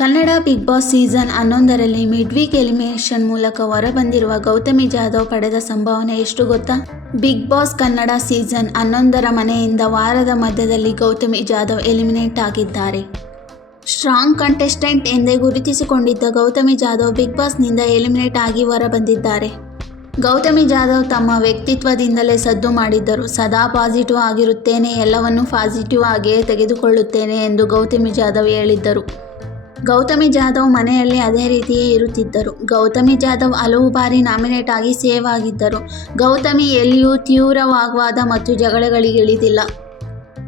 Kannada big boss season ಹನ್ನೊಂದರಲ್ಲಿ mid week elimination ಮೂಲಕ ಹೊರಬಂದಿರುವ ಗೌತಮಿ ಜಾಧವ್ ಪಡೆದ ಸಂಭಾವನೆ ಎಷ್ಟು ಗೊತ್ತಾ? ಬಿಗ್ ಬಾಸ್ ಕನ್ನಡ ಸೀಸನ್ ಹನ್ನೊಂದರ ಮನೆಯಿಂದ ವಾರದ ಮಧ್ಯದಲ್ಲಿ ಗೌತಮಿ ಜಾಧವ್ ಎಲಿಮಿನೇಟ್ ಆಗಿದ್ದಾರೆ. ಸ್ಟ್ರಾಂಗ್ ಕಂಟೆಸ್ಟೆಂಟ್ ಎಂದೇ ಗುರುತಿಸಿಕೊಂಡಿದ್ದ ಗೌತಮಿ ಜಾಧವ್ ಬಿಗ್ ಬಾಸ್ನಿಂದ ಎಲಿಮಿನೇಟ್ ಆಗಿ ಹೊರಬಂದಿದ್ದಾರೆ. ಗೌತಮಿ ಜಾಧವ್ ತಮ್ಮ ವ್ಯಕ್ತಿತ್ವದಿಂದಲೇ ಸದ್ದು ಮಾಡಿದ್ದರು. ಸದಾ ಪಾಸಿಟಿವ್ ಆಗಿರುತ್ತೇನೆ, ಎಲ್ಲವನ್ನೂ ಪಾಸಿಟಿವ್ ಆಗಿಯೇ ತೆಗೆದುಕೊಳ್ಳುತ್ತೇನೆ ಎಂದು ಗೌತಮಿ ಜಾಧವ್ ಹೇಳಿದ್ದರು. ಗೌತಮಿ ಜಾಧವ್ ಮನೆಯಲ್ಲಿ ಅದೇ ರೀತಿಯೇ ಇರುತ್ತಿದ್ದರು. ಗೌತಮಿ ಜಾಧವ್ ಹಲವು ಬಾರಿ ನಾಮಿನೇಟ್ ಆಗಿ ಸೇವ್ ಆಗಿದ್ದರು. ಗೌತಮಿ ಎಲ್ಲಿಯೂ ತೀವ್ರ ಮತ್ತು ಮತ್ತು ಜಗಳಗಳಿಗಿಳಿದಿಲ್ಲ.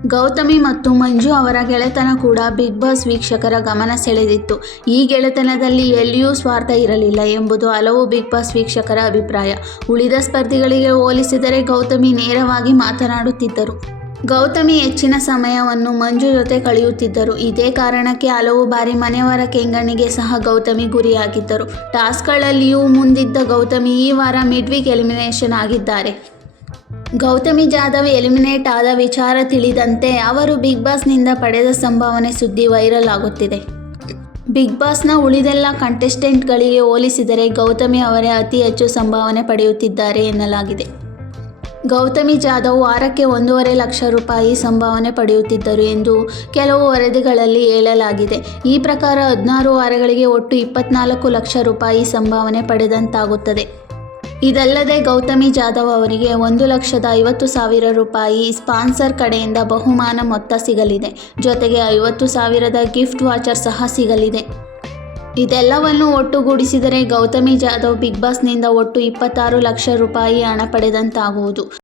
ಗೌತಮಿ ಮತ್ತು ಮಂಜು ಅವರ ಗೆಳೆತನ ಕೂಡ ಬಿಗ್ ಬಾಸ್ ವೀಕ್ಷಕರ ಗಮನ ಸೆಳೆದಿತ್ತು. ಈ ಗೆಳೆತನದಲ್ಲಿ ಎಲ್ಲಿಯೂ ಸ್ವಾರ್ಥ ಇರಲಿಲ್ಲ ಎಂಬುದು ಹಲವು ಬಿಗ್ ಬಾಸ್ ವೀಕ್ಷಕರ ಅಭಿಪ್ರಾಯ. ಉಳಿದ ಸ್ಪರ್ಧಿಗಳಿಗೆ ಹೋಲಿಸಿದರೆ ಗೌತಮಿ ನೇರವಾಗಿ ಮಾತನಾಡುತ್ತಿದ್ದರು. ಗೌತಮಿ ಹೆಚ್ಚಿನ ಸಮಯವನ್ನು ಮಂಜು ಜೊತೆ ಕಳೆಯುತ್ತಿದ್ದರು. ಇದೇ ಕಾರಣಕ್ಕೆ ಹಲವು ಬಾರಿ ಮನೆಯವರ ಕೆಂಗಣಿಗೆ ಸಹ ಗೌತಮಿ ಗುರಿಯಾಗಿದ್ದರು. ಟಾಸ್ಕ್ಗಳಲ್ಲಿಯೂ ಮುಂದಿದ್ದ ಗೌತಮಿ ಈ ವಾರ ಮಿಡ್ ವೀಕ್ ಎಲಿಮಿನೇಷನ್ ಆಗಿದ್ದಾರೆ. ಗೌತಮಿ ಜಾಧವ್ ಎಲಿಮಿನೇಟ್ ಆದ ವಿಚಾರ ತಿಳಿದಂತೆ ಅವರು ಬಿಗ್ ಬಾಸ್ನಿಂದ ಪಡೆದ ಸಂಭಾವನೆ ಸುದ್ದಿ ವೈರಲ್ ಆಗುತ್ತಿದೆ. ಬಿಗ್ ಬಾಸ್ನ ಉಳಿದೆಲ್ಲ ಕಂಟೆಸ್ಟೆಂಟ್ಗಳಿಗೆ ಹೋಲಿಸಿದರೆ ಗೌತಮಿ ಅವರೇ ಅತಿ ಹೆಚ್ಚು ಸಂಭಾವನೆ ಪಡೆಯುತ್ತಿದ್ದಾರೆ ಎನ್ನಲಾಗಿದೆ. ಗೌತಮಿ ಜಾಧವ್ ವಾರಕ್ಕೆ ಒಂದೂವರೆ ಲಕ್ಷ ರೂಪಾಯಿ ಸಂಭಾವನೆ ಪಡೆಯುತ್ತಿದ್ದರು ಎಂದು ಕೆಲವು ವರದಿಗಳಲ್ಲಿ ಹೇಳಲಾಗಿದೆ. ಈ ಪ್ರಕಾರ ಹದಿನಾರು ವಾರಗಳಿಗೆ ಒಟ್ಟು ಇಪ್ಪತ್ನಾಲ್ಕು ಲಕ್ಷ ರೂಪಾಯಿ ಸಂಭಾವನೆ ಪಡೆದಂತಾಗುತ್ತದೆ. ಇದಲ್ಲದೆ ಗೌತಮಿ ಜಾಧವ್ ಅವರಿಗೆ ಒಂದು ಲಕ್ಷದ ಐವತ್ತು ಸಾವಿರ ರೂಪಾಯಿ ಸ್ಪಾನ್ಸರ್ ಕಡೆಯಿಂದ ಬಹುಮಾನ ಮೊತ್ತ ಸಿಗಲಿದೆ. ಜೊತೆಗೆ ಐವತ್ತು ಸಾವಿರದ ಗಿಫ್ಟ್ ವಾಚರ್ ಸಹ ಸಿಗಲಿದೆ. ಇದೆಲ್ಲವನ್ನು ಒಟ್ಟುಗೂಡಿಸಿದರೆ ಗೌತಮಿ ಜಾಧವ್ ಬಿಗ್ ಬಾಸ್ನಿಂದ ಒಟ್ಟು ಇಪ್ಪತ್ತಾರು ಲಕ್ಷ ರೂಪಾಯಿ ಹಣ ಪಡೆದಂತಾಗುವುದು.